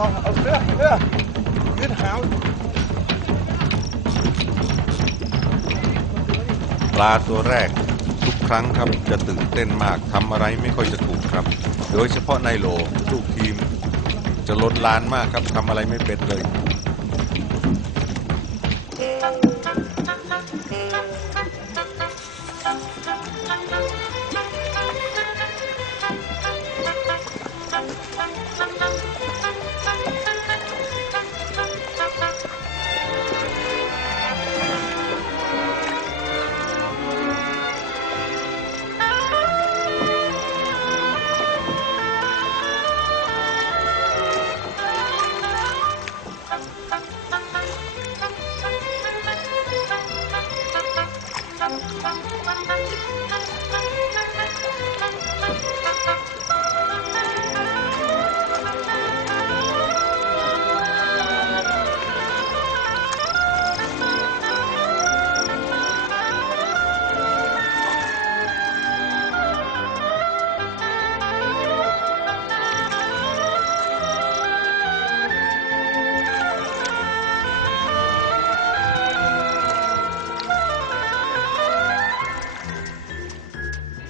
ปลาตัวแรก ทุกครั้งครับจะตื่นเต้นมากทำอะไรไม่ค่อยจะถูกครับ โดยเฉพาะนโหลลูกทีม จะลดลานมากครับทำอะไรไม่เป็นเลย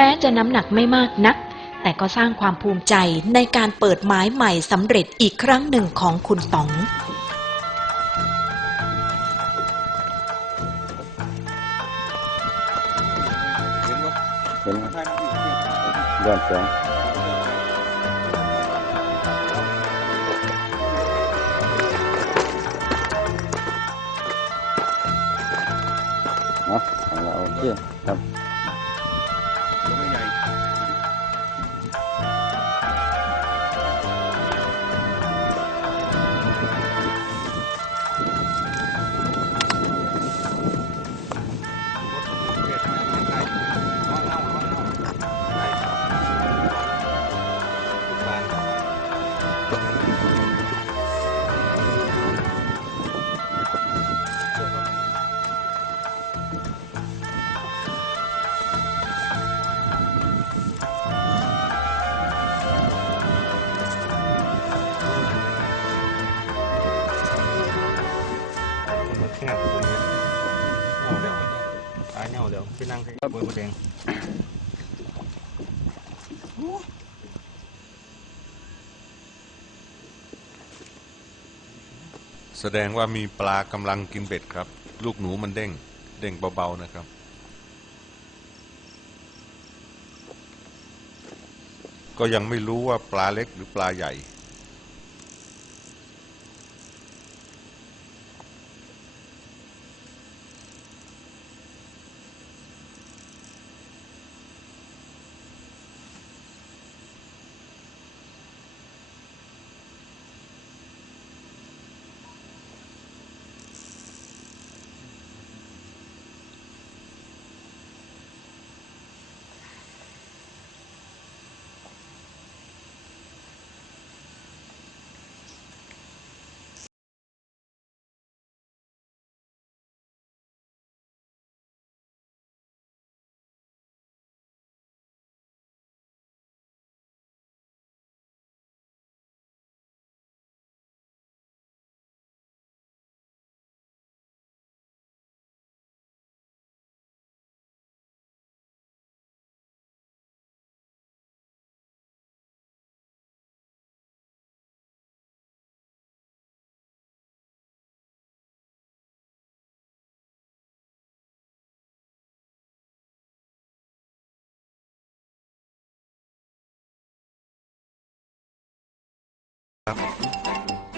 แม้จะน้ำหนักไม่มากนัก แต่ก็สร้างความภูมิใจในการเปิดไม้ใหม่สำเร็จอีกครั้งหนึ่งของคุณต๋องเห็นย้อนแสงเอาเอาละโอเคครับ มะแดงแสดงว่ามีปลากำลังกินเบ็ดครับ ลูกหนูมันเด้ง เด้งเบา ๆ นะครับ ก็ยังไม่รู้ว่าปลาเล็กหรือปลาใหญ่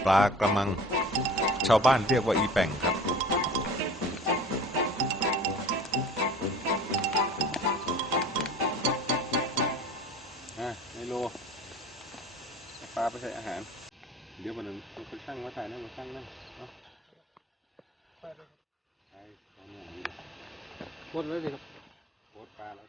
ปลากระมัง ชาวบ้านเรียกว่าอีแป่งครับ อะไอโลเอาปลาไปใส่อาหาร เดี๋ยววันหนึงมันไปช่างมาถ่ายนั่นมาช่างนั่นเอาไปเอาเนี่ยนี่หมดเลยสิครับโคตรปลาแล้ว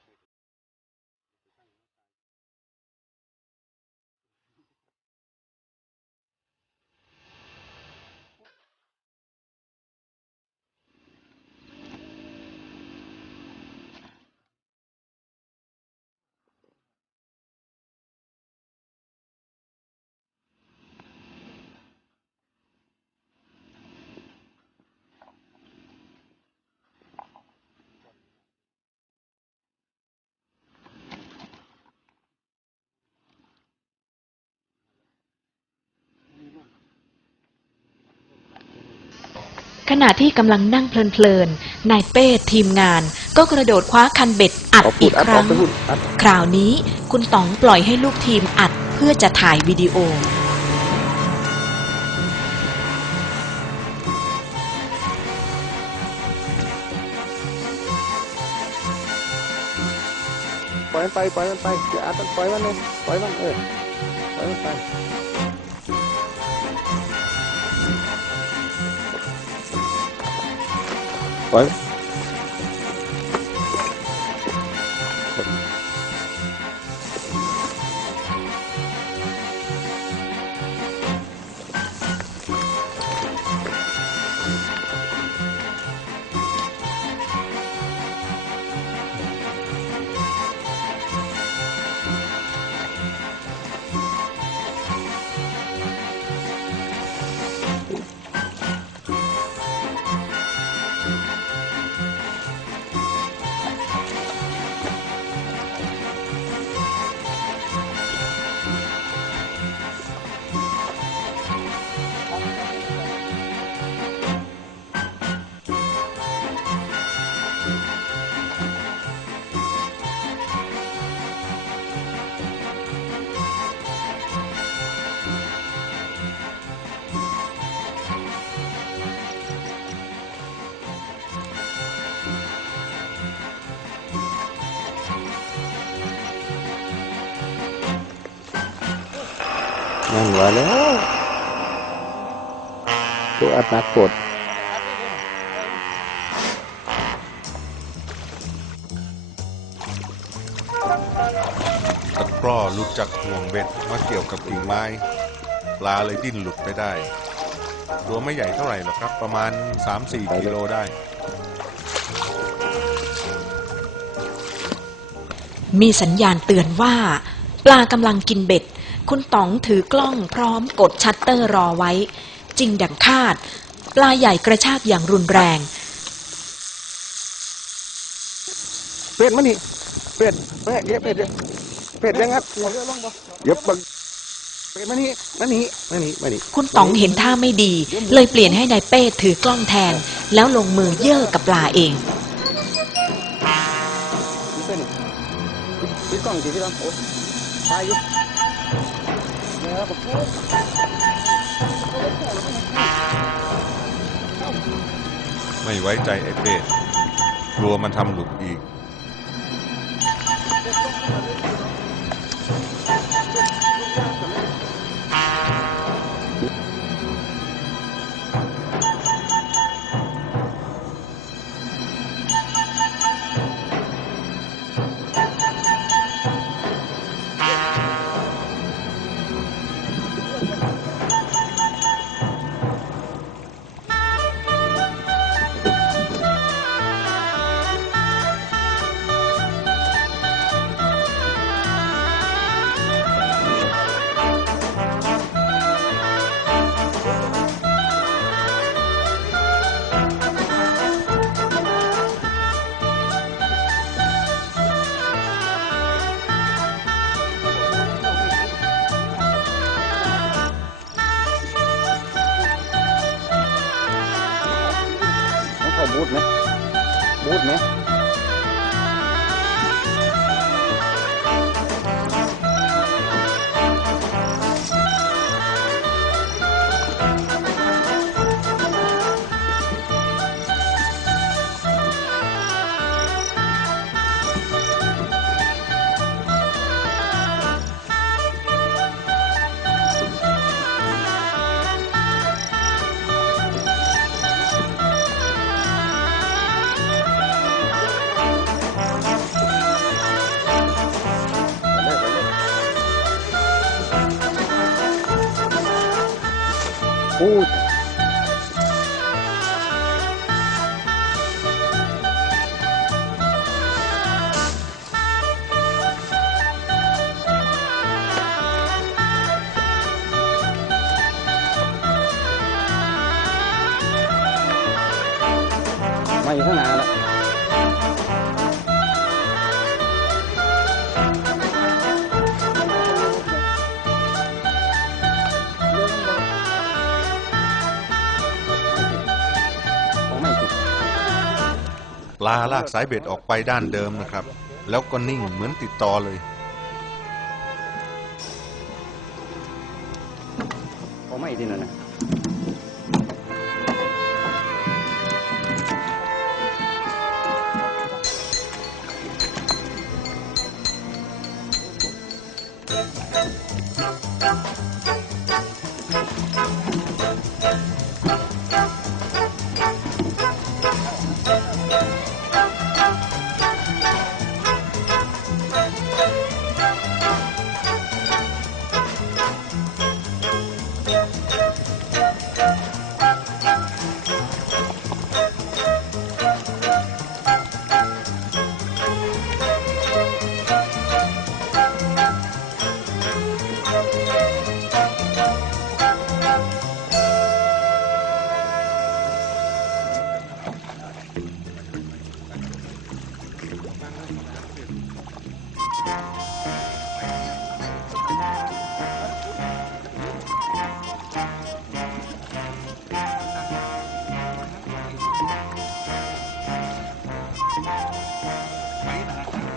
ขณะที่กำลังนั่งเพลินๆนายเป้ทีมงาน ก็กระโดดคว้าคันเบ็ดอัดเอาพูอีดกอัดคออรั้กงไปพูดอัดคราวนี้คุณต๋องปล่อยให้ลูกทีมอัดเพื่อจะถ่ายวิดีโอปล่อยมันไปปล่อยมันไปอย่าอัดมันปล่อยมันเลยปล่อยมันเออปล่อยมันไป ปล่ นั่นว่าแล้วตัวอัดหนักกดตะกร้อหลุดจากห่วงเบ็ดมาเกี่ยวกับกิ่งไม้ ปลาเลยดิ้นหลุดไปได้ ตัวไม่ใหญ่เท่าไหร่หรอกครับ ประมาณ 3-4กิโลได้ มีสัญญาณเตือนว่า ปลากำลังกินเบ็ด คุณต๋องถือกล้องพร้อมกดชัตเตอร์รอไว้ จริงดังคาด ปลาใหญ่กระชากอย่างรุนแรง เป็ดมานี่ เป็ดแม่เก็บเป็ดเดี๋ยวเป็ดยังงัดเดี๋ยวบังเป็ดมานี่มานี่มานี่มานี่คุณต๋องเห็นท่าไม่ดี เลยเปลี่ยนให้นายเป้ถือกล้องแทน แล้วลงมือเย่อกับปลาเองเป็นปิดกล้องสิพี่ต้องโอ้ตายอยู่เนี่ยผม ไม่ไว้ใจไอ้เป้กลัวมันทำหลุดอีก พู ปลาลากสายเบ็ดออกไปด้านเดิมนะครับ แล้วก็นิ่งเหมือนติดต่อเลยขอไม่ติดนั่นนะ ขึ้น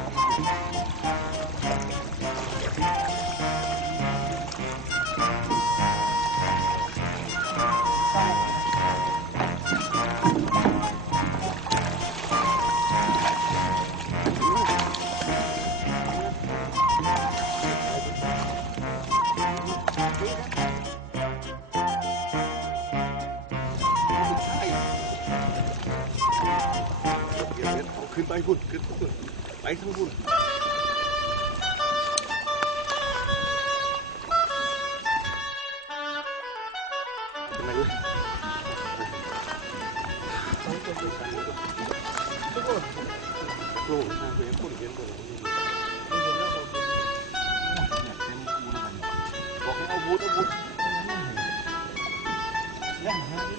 ไปพุ่นขึ้นไปพุ่น